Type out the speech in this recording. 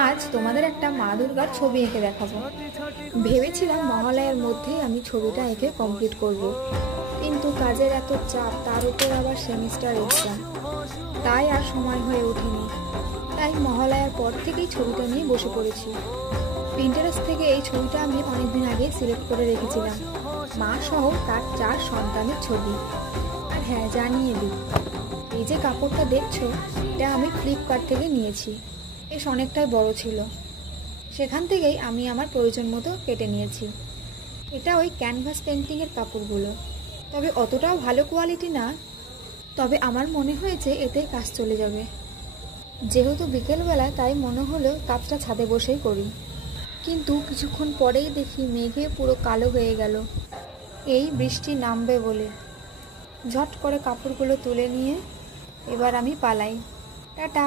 আজ তোমাদের একটা মা দুর্গার ছবি এঁকে দেখাবো। ভেবেছিলাম মহালয়ার মধ্যেই আমি ছবিটা এঁকে কমপ্লিট করব, কিন্তু কাজের এত চাপ, তার উপর আবার সেমিস্টার এক্সাম, তাই আর সময় হয়ে ওঠেনি। তাই মহালয়ার পর থেকেই ছবিটা নিয়ে বসে পড়েছি। পিন্টারেস্ট থেকে এই ছবিটা আমি অনেকদিন আগে সিলেক্ট করে রেখেছিলাম, মা সহ তার 4 সন্তানের ছবি। আর হ্যাঁ, জানিয়ে দিই, এই যে কাপড়টা দেখছো, এটা আমি ফ্লিপকার্ট থেকে নিয়েছি। বেশ অনেকটাই বড় ছিল, সেখান থেকেই আমি আমার প্রয়োজন মতো কেটে নিয়েছি। এটা ওই ক্যানভাস পেন্টিংয়ের কাপড়গুলো, তবে অতটাও ভালো কোয়ালিটি না। তবে আমার মনে হয়েছে এতে কাজ চলে যাবে। যেহেতু বিকেলবেলা, তাই মনে হলো কাজটা ছাদে বসেই করি। কিন্তু কিছুক্ষণ পরেই দেখি মেঘে পুরো কালো হয়ে গেল, এই বৃষ্টি নামবে বলে। ঝট করে কাপড়গুলো তুলে নিয়ে এবার আমি পালাই। টাটা।